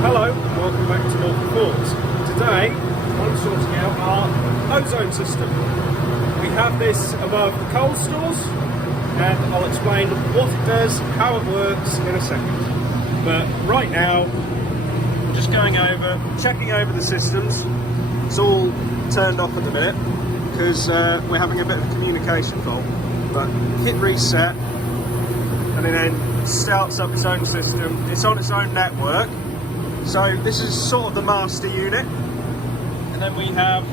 Hello and welcome back to Norfolk Forts. Today I'm sorting out our ozone system. We have this above the coal stores and I'll explain what it does, how it works in a second. But right now I'm just going over, checking over the systems. It's all turned off at the minute because we're having a bit of a communication fault. But hit reset and it then starts up its own system. It's on its own network. So this is sort of the master unit, and then we have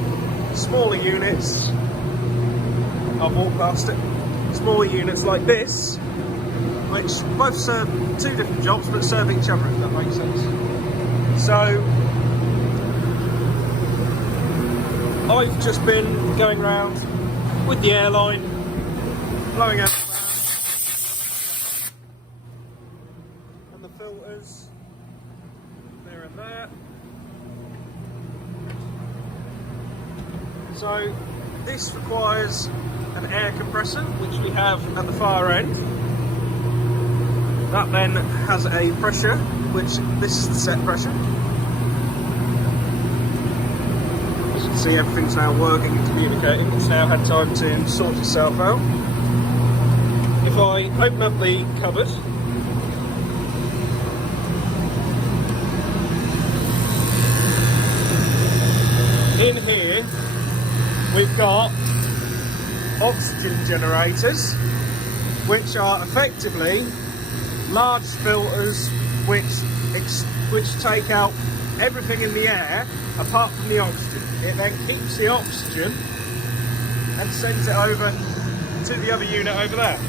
smaller units. I've walked past it. Smaller units like this, which both serve two different jobs but serve each other, if that makes sense. So I've just been going around with the airline, blowing out the fan and the filters. There and there. So this requires an air compressor, which we have at the far end. That then has a pressure, which this is the set pressure. As you can see, everything's now working and communicating. It's now had time to sort itself out. If I open up the cupboard, in here we've got oxygen generators, which are effectively large filters which take out everything in the air apart from the oxygen. It then keeps the oxygen and sends it over to the other unit over there.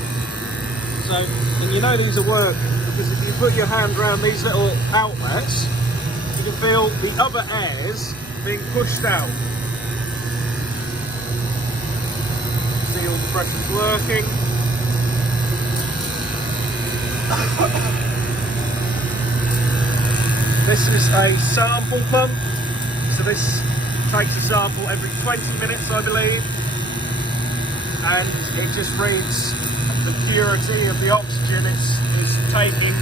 So, and you know these are working because if you put your hand around these little outlets, you can feel the other airs being pushed out. See all the pressure's working. This is a sample pump, so this takes a sample every 20 minutes, I believe, and it just reads the purity of the oxygen it's taking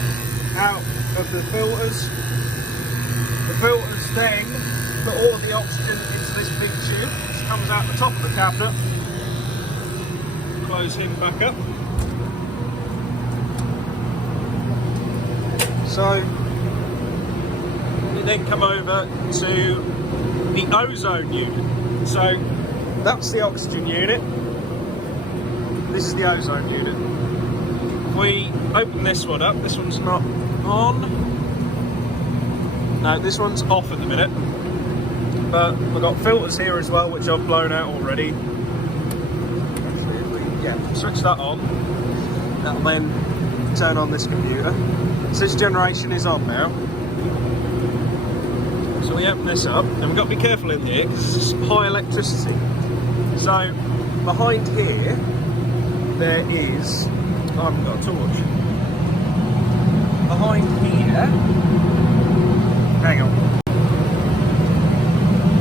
out of the filters. The filters then put all of the oxygen into this big tube, which comes out the top of the cabinet. Close him back up. So we then come over to the ozone unit. So that's the oxygen unit. This is the ozone unit. If we open this one up, this one's not on. No, this one's off at the minute. But we've got filters here as well, which I've blown out already. Actually, if we switch that on, that'll then turn on this computer. So this generation is on now. So we open this up, and we've got to be careful in here because it's high electricity. So behind here, there is. Oh, I haven't got a torch. Behind here, hang on.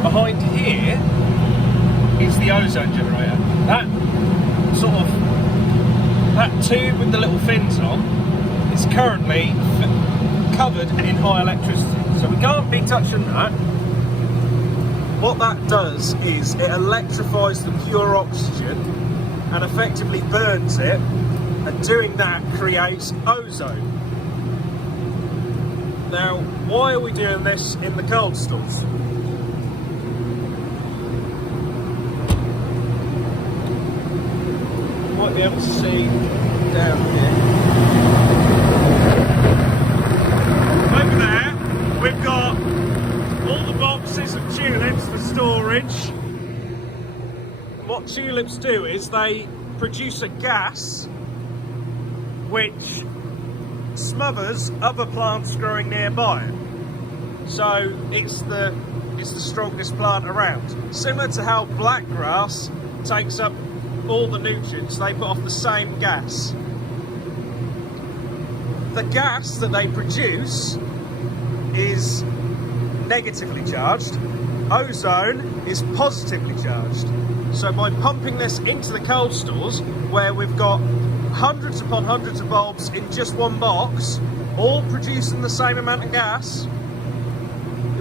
Behind here is the ozone generator. That tube with the little fins on is currently covered in high electricity, so we can't be touching that. What that does is it electrifies the pure oxygen and effectively burns it, and doing that creates ozone. Now, why are we doing this in the cold stores? Might be able to see down here. Over there, we've got all the boxes of tulips for storage. And what tulips do is they produce a gas which smothers other plants growing nearby it. So it's the strongest plant around. Similar to how black grass takes up all the nutrients, they put off the same gas. The gas that they produce is negatively charged. Ozone is positively charged. So by pumping this into the cold stores, where we've got hundreds upon hundreds of bulbs in just one box, all producing the same amount of gas,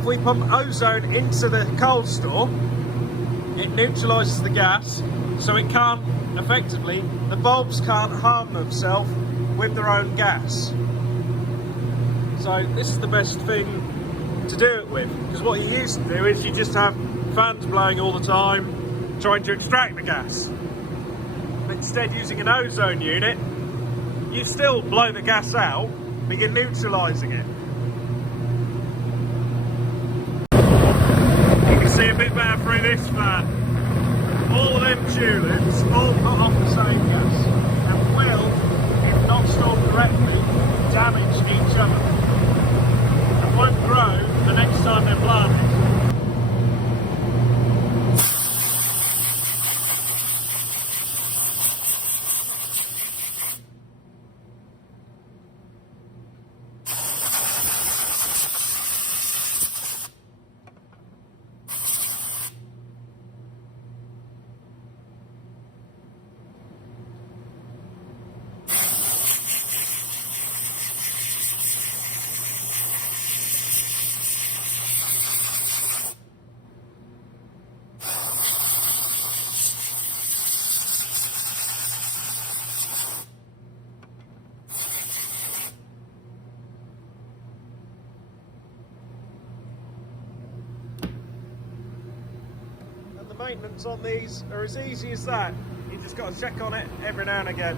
if we pump ozone into the coal store, it neutralises the gas, so it can't, effectively, the bulbs can't harm themselves with their own gas. So this is the best thing to do it with, because what you used to do is you just have fans blowing all the time, trying to extract the gas. But instead, using an ozone unit, you still blow the gas out, but you're neutralising it. You can see a bit better through this fan. All of them tulips all put off the same gas and will, if not stored correctly, damage each other and won't grow the next time they're planted. The maintenance on these are as easy as that. You just got to check on it every now and again.